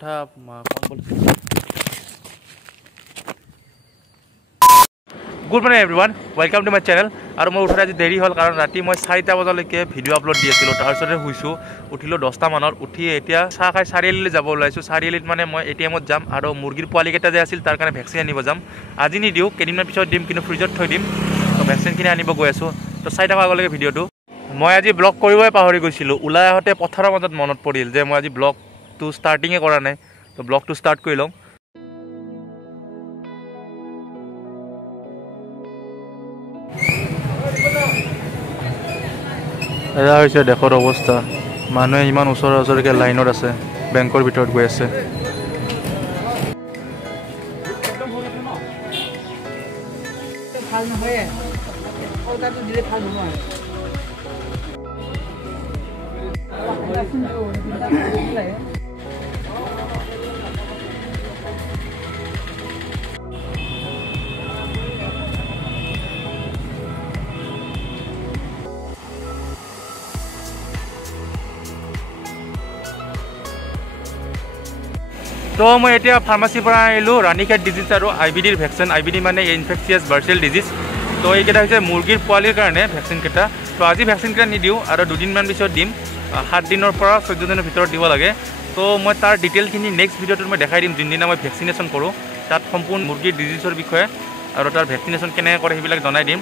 কথা good morning everyone welcome to my channel আৰু মই উঠোতে আজি দেৰি হ'ল কাৰণ ৰাতি মই 4টা বজালৈকে ভিডিঅ' আপলোড দি আছিলোঁ তাৰপিছতে শুইছোঁ উঠিলোঁ 10টা মানত উঠি এতিয়া চাহ খাই চাৰিআলিলৈ যাব ওলাইছোঁ চাৰিআলিত মানে মই ATMত যাম আৰু মুৰ্গীৰ পোৱালিকেইটা যে আছিল তাৰ কাৰণে ভেকচিন আনিব যাম আজি নিদিওঁ কেইদিনমান পিছত দিম কিন্তু ফ্ৰিজত থৈ দিম তো ভেকচিনখিনি আনিব গৈ আছোঁ তো চাই থকা আগলৈকে ভিডিঅ'টো মই আজি ব্লগ কৰিবই পাহৰি গৈছিলোঁ ওলাই আহোঁতে পথাৰৰ মাজত মনত পৰিল যে মই আজি ব্লগটো ষ্টাৰ্টিঙে কৰা নাই তো ব্লগটো ষ্টাৰ্ট কৰি লওঁ এয়া হৈছে দেশৰ অৱস্থা মানুহে ইমান ওচৰে ওচৰকৈ লাইনত আছে বেংকৰ ভিতৰত গৈ আছে তো মই এতিয়া ফাৰ্মাচীৰ পৰা আহিলোঁ ৰাণীখেত ডিজিজ আৰু IBDৰ ভেকচিন IBD মানে ইনফেকচিয়াছ ভাৰ্চেল ডিজিজ তো এইকেইটা হৈছে মুৰ্গীৰ পোৱালিৰ কাৰণে ভেকচিনকেইটা তো আজি ভেকচিনকেইটা নিদিওঁ আৰু দুদিনমান পিছত দিম 7 দিনৰ পৰা 14 দিনৰ ভিতৰত দিব লাগে তো মই তাৰ ডিটেইলখিনি নেক্সট ভিডিঅ'টোত মই দেখাই দিম যোনদিনা মই ভেকচিনেশ্যন কৰোঁ তাত সম্পূৰ্ণ মুৰ্গীৰ ডিজিজৰ বিষয়ে আৰু তাৰ ভেকচিনেশ্যন কেনেকৈ কৰে সেইবিলাক জনাই দিম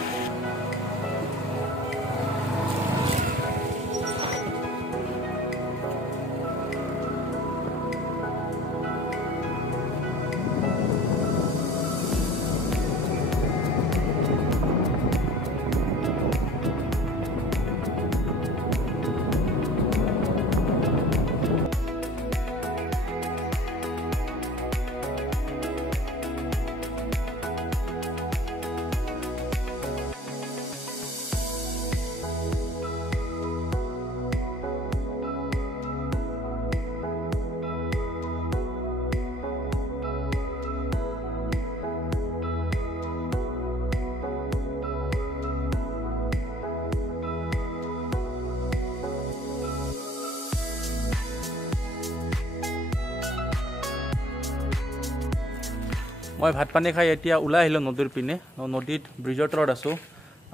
মই ভাত পানী খাই এতিয়া ওলাই আহিলোঁ নদীৰ পিনে নদীত ব্ৰিজৰ তলত আছোঁ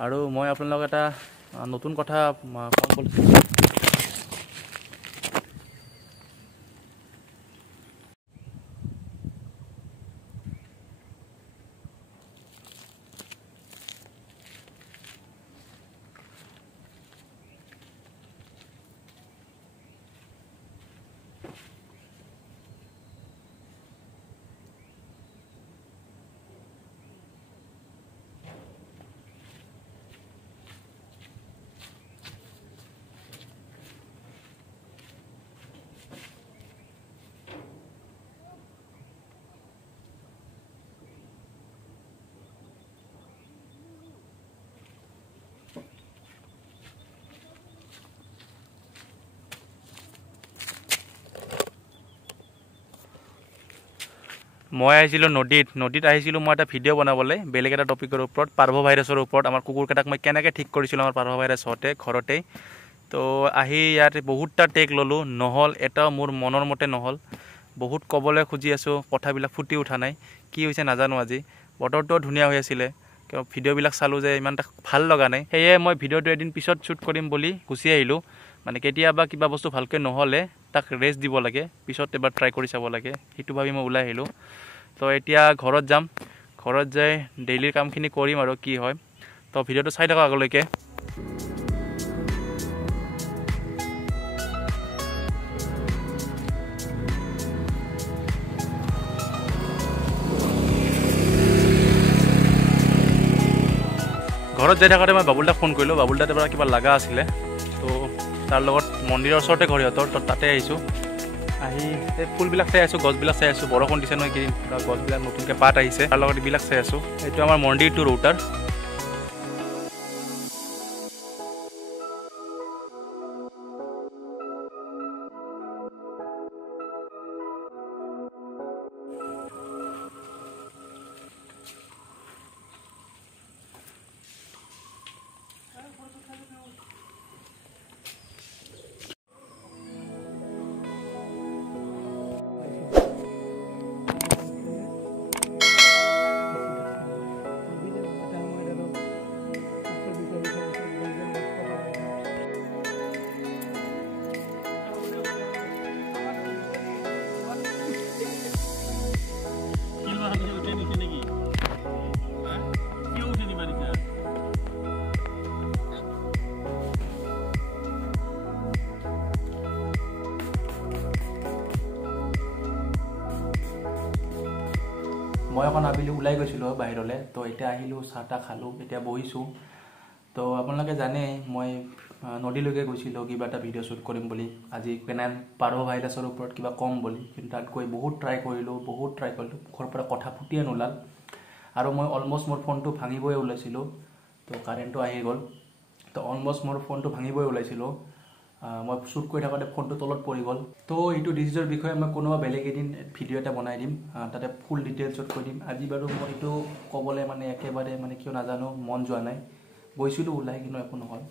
আৰু মই আপোনালোকক এটা নতুন কথা ক'ম বুলি মই আহিছিলোঁ নদীত আহিছিলোঁ মই এটা ভিডিঅ' বনাবলৈ বেলেগ এটা টপিকৰ ওপৰত পাৰ্ভ ভাইৰাছৰ ওপৰত আমাৰ কুকুৰকেইটাক মই কেনেকৈ ঠিক কৰিছিলোঁ আমাৰ পাৰ্ভ ভাইৰাছ হওঁতে ঘৰতেই তো আহি ইয়াত বহুতটা টেক ল'লোঁ নহ'ল এটাও মোৰ মনৰ মতে নহ'ল বহুত ক'বলৈ খুজি আছোঁ কথাবিলাক ফুটি উঠা নাই কি হৈছে নাজানো আজি বতৰটোও ধুনীয়া হৈ আছিলে কিয় ভিডিঅ'বিলাক চালোঁ যে ইমান এটা ভাল লগা নাই সেয়ে মই ভিডিঅ'টো এদিন পিছত শ্বুট কৰিম বুলি গুচি আহিলোঁ মানে কেতিয়াবা কিবা বস্তু ভালকৈ নহ'লে তাক ৰেষ্ট দিব লাগে পিছত এবাৰ ট্ৰাই কৰি চাব লাগে সেইটো ভাবি মই ওলাই আহিলোঁ তো এতিয়া ঘৰত যাম ঘৰত যাই ডেইলিৰ কামখিনি কৰিম আৰু কি হয় তো ভিডিঅ'টো চাই থাকক আগলৈকে ঘৰত যাই থাকোঁতে মই বাবুলদাক ফোন কৰিলোঁ বাবুলদাৰ পৰা কিবা লগা আছিলে তো তাৰ লগত মন্দিৰৰ ওচৰতে ঘৰ সিহঁতৰ তো তাতে আহিছোঁ আহি এই ফুলবিলাক চাই আছোঁ গছবিলাক চাই আছোঁ বৰষুণ দিছে নহয় এইকেইদিন গছবিলাক নতুনকৈ পাত আহিছে তাৰ লগত এইবিলাক চাই আছোঁ এইটো আমাৰ মন্দিৰটো ৰুটাৰ মই অকণ আবেলি ওলাই গৈছিলোঁ বাহিৰলৈ, তো এতিয়া আহিলোঁ, চাহ তাহ খালোঁ, এতিয়া বহিছোঁ। তো আপোনালোকে জানে মই নদীলৈকে গৈছিলোঁ কিবা এটা ভিডিঅ' শ্বুট কৰিম বুলি, আজি পাৰ ভাইৰাছৰ ওপৰত কিবা ক'ম বুলি। কিন্তু তাত গৈ বহুত ট্ৰাই কৰিলোঁ, মুখৰ পৰা কথা ফুটিয়ে নোলাল। আৰু মই অলমষ্ট মোৰ ফোনটো ভাঙিবই ওলাইছিলোঁ, তো কাৰেণ্টটো আহি গ'ল। তো অলমষ্ট মোৰ ফোনটো ভাঙিবই ওলাইছিলোঁ, মই শ্বুট কৰি থাকোঁতে ফোনটো তলত পৰি গ'ল। তো এইটো ডিজিজৰ বিষয়ে মই কোনোবা বেলেগ এদিন ভিডিঅ' এটা বনাই দিম, তাতে ফুল ডিটেইলছত কৈ দিম। আজি বাৰু মই এইটো ক'বলৈ একেবাৰে কিয় নাজানো, মন যোৱা নাই। গৈছিলোঁ ওলাই, কিন্তু একো নহ'ল।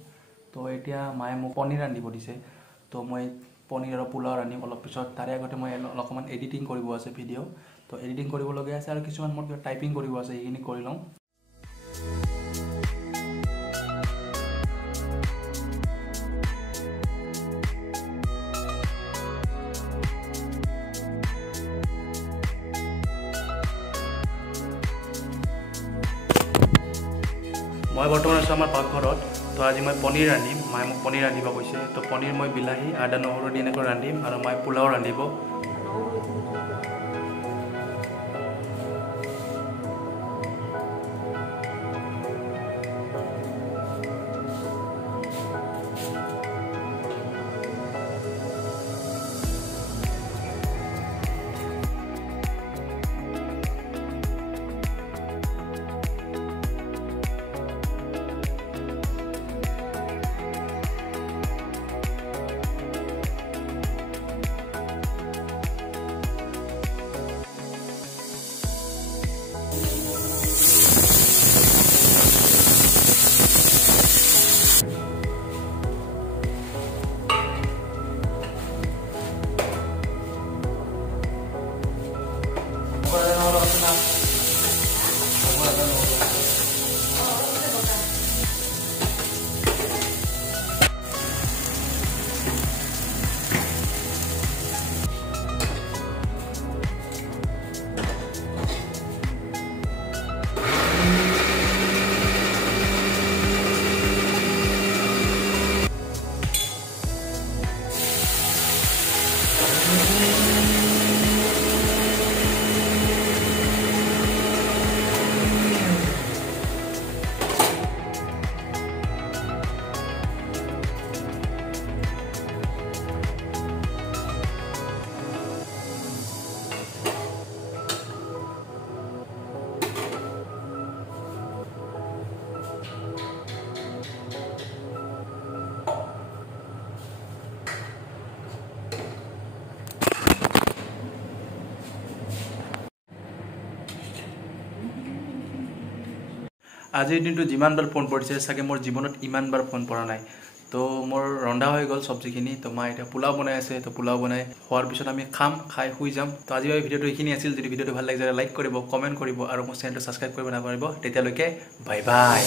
তো এতিয়া মায়ে মোক পনীৰ ৰান্ধিব দিছে, তো মই পনীৰ আৰু পোলাও ৰান্ধিম অলপ পিছত। তাৰে আগতে মই অকণমান এডিটিং কৰিব আছে ভিডিঅ', তো এডিটিং কৰিবলগীয়া আছে আৰু কিছুমান মোৰ টাইপিং কৰিব আছে, সেইখিনি কৰি লওঁ। মই বৰ্তমান আছোঁ আমাৰ পাকঘৰত। তো আজি মই পনীৰ ৰান্ধিম, মায়ে মোক পনীৰ ৰান্ধিব কৈছে। তো পনীৰ মই বিলাহী আদা নহৰু দি এনেকৈ ৰান্ধিম, আৰু মায়ে পোলাও ৰান্ধিব। আজিৰ দিনটো যিমানবাৰ ফোন পৰিছে চাগে মোৰ জীৱনত ইমানবাৰ ফোন পৰা নাই। তো মোৰ ৰন্ধা হৈ গ'ল চব্জিখিনি, তো মা এতিয়া পোলাও বনাই আছে। তো পোলাও বনাই হোৱাৰ পিছত আমি খাই শুই যাম। তো আজি ভিডিঅ'টো এইখিনি আছিল। যদি ভিডিঅ'টো ভাল লাগিছে লাইক কৰিব, কমেণ্ট কৰিব, আৰু মোৰ চেনেলটো ছাবস্ক্ৰাইব কৰিব নাপাহৰিব। তেতিয়ালৈকে বাই বাই।